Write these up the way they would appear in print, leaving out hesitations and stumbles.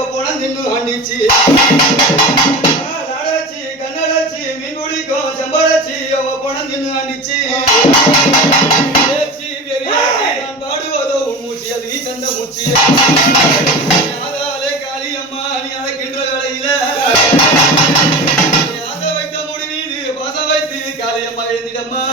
அவ போன தின்னு ஆண்டிச்சு நாடாச்சி கன்னடாச்சி மீன் குடிக்கும் செம்படாச்சி அவ போன தின்னு ஆண்டிச்சு நான் பாடுவதோ உன் மூச்சு அது நீ தந்த மூச்சு யாதாலே காளி அம்மா நீ அழைக்கின்ற வேளையில யாத வைத்த முடி மீது பாசம் வைத்து காளி அம்மா எழுந்திடம்மா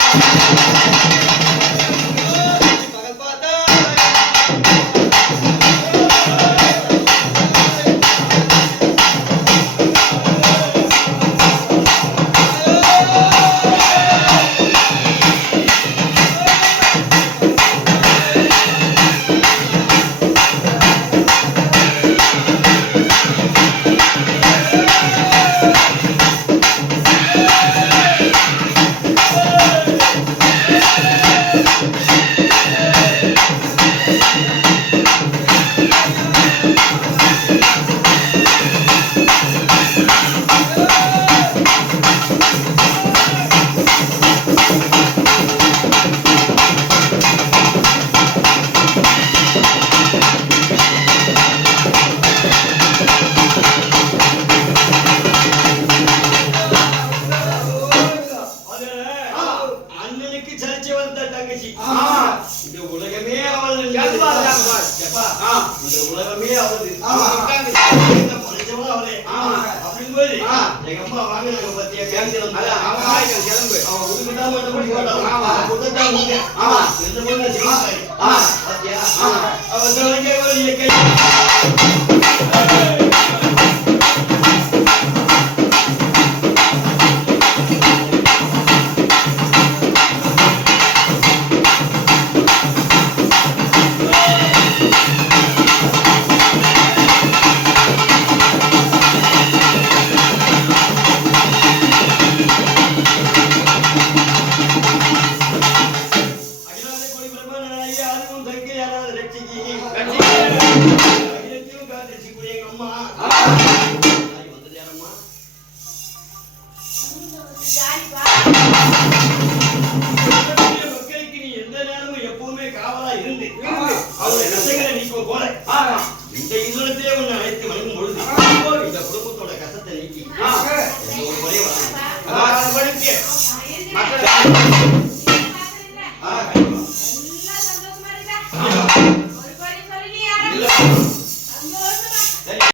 மக்களுக்கு நீ எந்த நேரமும் எப்பவுமே காவலா இருந்து